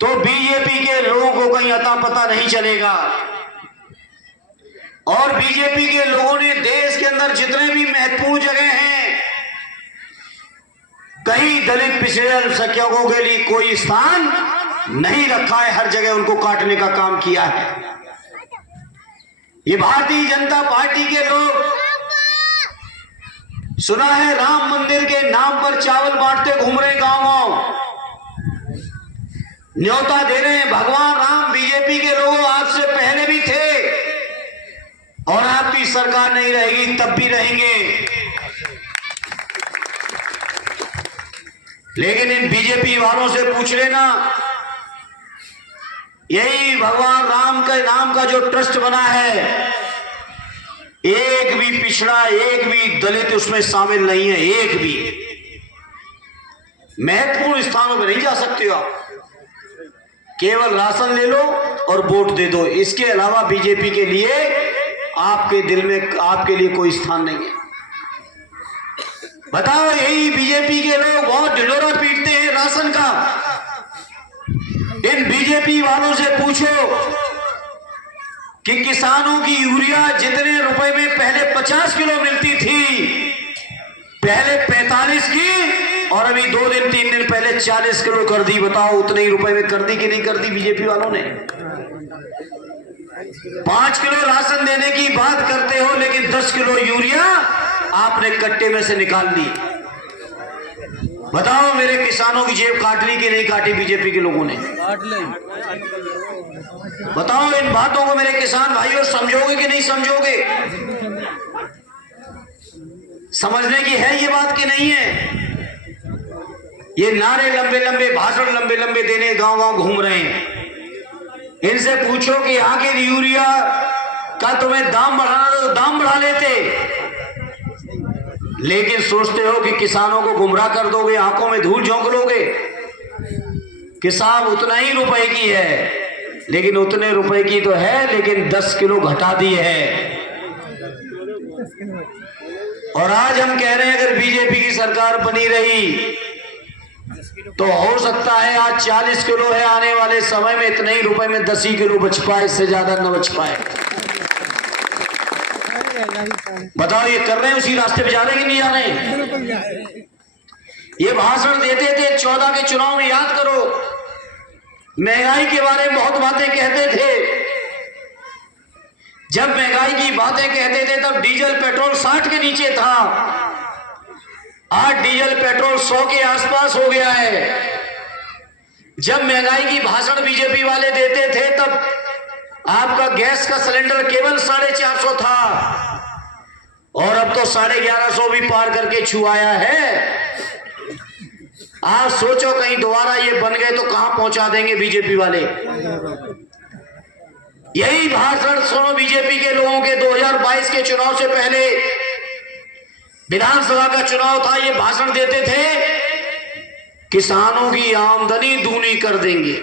तो बीजेपी के लोगों को कहीं अता पता नहीं चलेगा। और बीजेपी के लोगों ने देश के अंदर जितने भी महत्वपूर्ण जगह हैं, कहीं दलित पिछड़े अल्पसंख्यकों के लिए कोई स्थान नहीं रखा है, हर जगह उनको काटने का काम किया है। ये भारतीय जनता पार्टी के लोग, सुना है राम मंदिर के नाम पर चावल बांटते घूम रहे गांव-गांव, न्योता दे रहे हैं। भगवान राम बीजेपी के लोगों आपसे पहले भी थे और आपकी सरकार नहीं रहेगी तब भी रहेंगे, लेकिन इन बीजेपी वालों से पूछ लेना, यही भगवान राम के नाम का जो ट्रस्ट बना है, एक भी पिछड़ा, एक भी दलित उसमें शामिल नहीं है। एक भी महत्वपूर्ण स्थानों पर नहीं जा सकते हो आप, केवल राशन ले लो और वोट दे दो। इसके अलावा बीजेपी के लिए आपके दिल में, आपके लिए कोई स्थान नहीं है। बताओ, यही बीजेपी के लोग बहुत ढिंढोरा पीटते हैं राशन का। इन बीजेपी वालों से पूछो कि किसानों की यूरिया जितने रुपए में पहले 50 किलो मिलती थी, पहले 45 की, और अभी 2 दिन 3 दिन पहले 40 किलो कर दी। बताओ, उतने ही रुपए में कर दी कि नहीं कर दी बीजेपी वालों ने? 5 किलो राशन देने की बात करते हो, लेकिन 10 किलो यूरिया आपने कट्टे में से निकाल ली। बताओ, मेरे किसानों की जेब काट ली कि नहीं काटी बीजेपी के लोगों ने? बताओ, इन बातों को मेरे किसान भाइयों समझोगे कि नहीं समझोगे? समझने की है ये बात कि नहीं है? ये नारे लंबे लंबे, भाषण लंबे लंबे देने गांव गांव घूम रहे हैं। इनसे पूछो कि आखिर यूरिया का तुम्हें दाम बढ़ाना तो दाम बढ़ा लेते, लेकिन सोचते हो कि किसानों को गुमराह कर दोगे, आंखों में धूल झोंक लोगे कि साहब उतना ही रुपए की है, लेकिन उतने रुपए की तो है, लेकिन 10 किलो घटा दी है। और आज हम कह रहे हैं अगर बीजेपी की सरकार बनी रही तो हो सकता है आज 40 किलो है, आने वाले समय में इतने ही रुपए में 10 ही किलो बच पाए, इससे ज्यादा न बच पाए। बताओ, ये कर रहे हैं, उसी रास्ते पे जा रहे हैं कि नहीं जा रहे हैं? ये भाषण देते थे 14 के चुनाव में, याद करो, महंगाई के बारे में बहुत बातें कहते थे। जब महंगाई की बातें कहते थे तब डीजल पेट्रोल 60 के नीचे था, आज डीजल पेट्रोल 100 के आसपास हो गया है। जब महंगाई की भाषण बीजेपी वाले देते थे तब आपका गैस का सिलेंडर केवल 450 था, और अब तो 1150 भी पार करके छुआया है। आप सोचो कहीं दोबारा ये बन गए तो कहां पहुंचा देंगे बीजेपी वाले। यही भाषण सुनो बीजेपी के लोगों के 2022 के चुनाव से पहले, विधानसभा का चुनाव था, ये भाषण देते थे किसानों की आमदनी दूनी कर देंगे।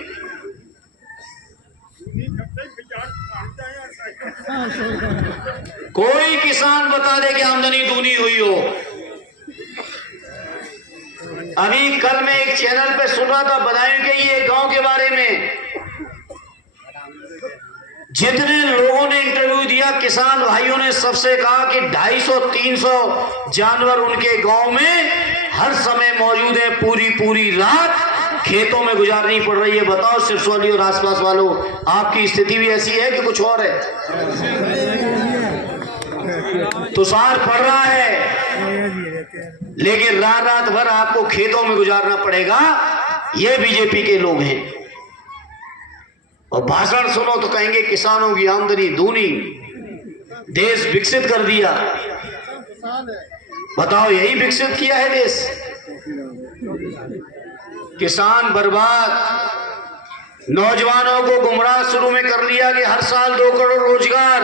कोई किसान बता दे कि आमदनी दूनी हुई हो? अभी कल मैं एक चैनल पे सुन रहा था, बदायूं के ये गांव के बारे में, जितने लोगों ने इंटरव्यू दिया किसान भाइयों ने सबसे कहा कि 250-300 जानवर उनके गांव में हर समय मौजूद है, पूरी पूरी रात खेतों में गुजारनी पड़ रही है। बताओ सिरसौली और आसपास वालों, आपकी स्थिति भी ऐसी है कि कुछ और है? तुषार पड़ रहा है, लेकिन रात रात भर आपको खेतों में गुजारना पड़ेगा। ये बीजेपी के लोग हैं, और भाषण सुनो तो कहेंगे किसानों की आमदनी दूनी, देश विकसित कर दिया। बताओ, यही विकसित किया है देश? किसान बर्बाद, नौजवानों को गुमराह शुरू में कर लिया कि हर साल 2 करोड़ रोजगार।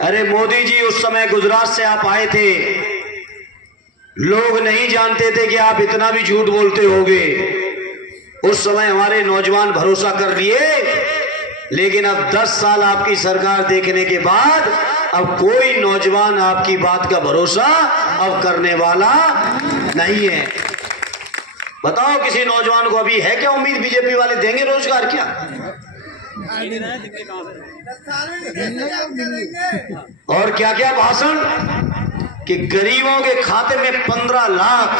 अरे मोदी जी, उस समय गुजरात से आप आए थे, लोग नहीं जानते थे कि आप इतना भी झूठ बोलते होगे। उस समय हमारे नौजवान भरोसा कर लिए, लेकिन अब 10 साल आपकी सरकार देखने के बाद अब कोई नौजवान आपकी बात का भरोसा अब करने वाला नहीं है। बताओ किसी नौजवान को अभी है क्या उम्मीद बीजेपी वाले देंगे रोजगार क्या? और क्या क्या भाषण कि गरीबों के खाते में 15 लाख